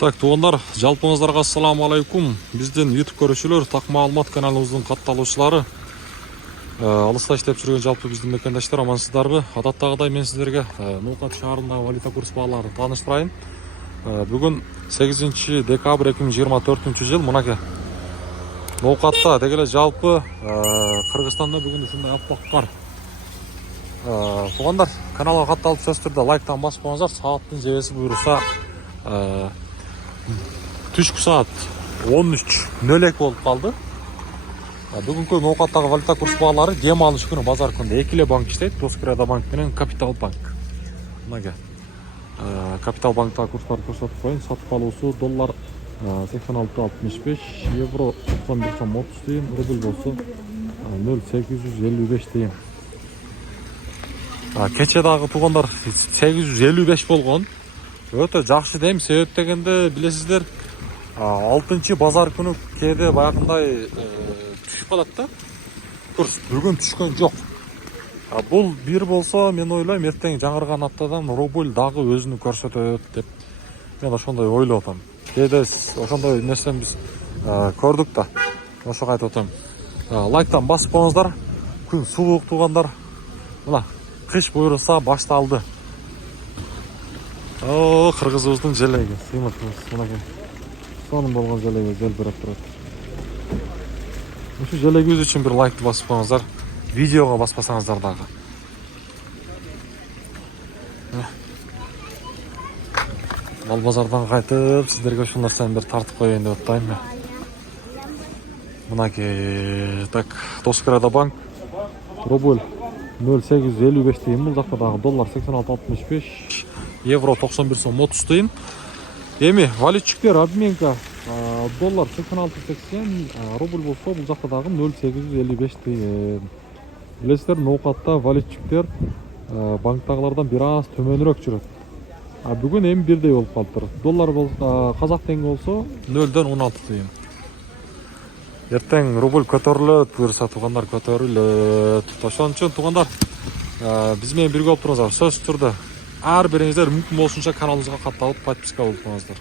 Так, туғандар, жалпыңыздарға ассаламу алейкум. Бізден YouTube көрушілер, так маалымат каналымыздың катталушылары. Алыста иштеп жүрген жалпы біздің мекендаштар, амансыздарбы? Адаттагыдай мен сіздерге Ноокат шаарындагы валюта курс бааларын тааныштырайын. Бүгін 8 декабрь 2024 жыл. Мынаке Ноокатта дегеле жалпы Кыргызстанда бүгін ушундай аппак кар. Туғандар, каналга катталып сөз түрдө лайктан басып коюңуздар. Сааттын жебеси буйруса түшкү саат 13:02 болуп калды. Бүгүнкү Ноокаттагы валюта курс баалары дем алыш күнү базар күндө эки эле банк иштейт. Доскреда банк менен Капитал банк. Мынага Капитал банктагы курстарды көрсөтүп коеюн. Сатып алуусу доллар 86.65, евро 91.30 тыйын, рубль болсо 0.855 тыйын. Кече дагы тугандар 855 болгон. Өтө жакшы дейм, себеп дегенде билесиздер, 6 базар күнү кээде баягындай түшүп калат да. Курс бүгүн түшкөн жок. Бул бир болсо, мен ойлойм, эртең жаңырган аптадан рубль дагы өзүнү көрсөтөт деп мен ошондой ойлоп атам. Кээде ошондой нерсени биз көрдүк да. Ошого айтып атам. Лайктан басып коюңуздар. Күн сулуук тугандар. Мына кыш буйруса башталды. Кыргызыбыздын желеги, сыйматыбыз, мынакей. Сонун болгон желеги желбиреп турат. Ушу желегибиз үчүн бир лайкты басып коюңуздар. Видеого баспасаңыздар дагы. Мал базардан кайтып, сиздерге ушул нерсени бир тартып коеюн деп атайм. Мынакей, так, Доскреда банк, рубль 0.855 тыйын, бул жакта дагы доллар 86.65. Евро 91.30 тыйын. Эми валютчиктер обменка доллар 86.80, рубль болсо бул жакта дагы 0.855 тыйын. Билесиздер, Ноокатта валютчиктер банктагылардан бир аз төмөнүрөөк жүрөт. Бүгүн эми бирдей болуп калыптыр. Доллар болсо, казак теңге болсо 0.16 тыйын. Эртең рубль көтөрүлөт, буюрса тугандар көтөрүлөт. Ошон үчүн тугандар, биз менен бирге болуп туруңуздар. Сөз түрдө ар бириңиздер мүмкүн болушунча каналыбызга катталып, подписка болуп коюңуздар.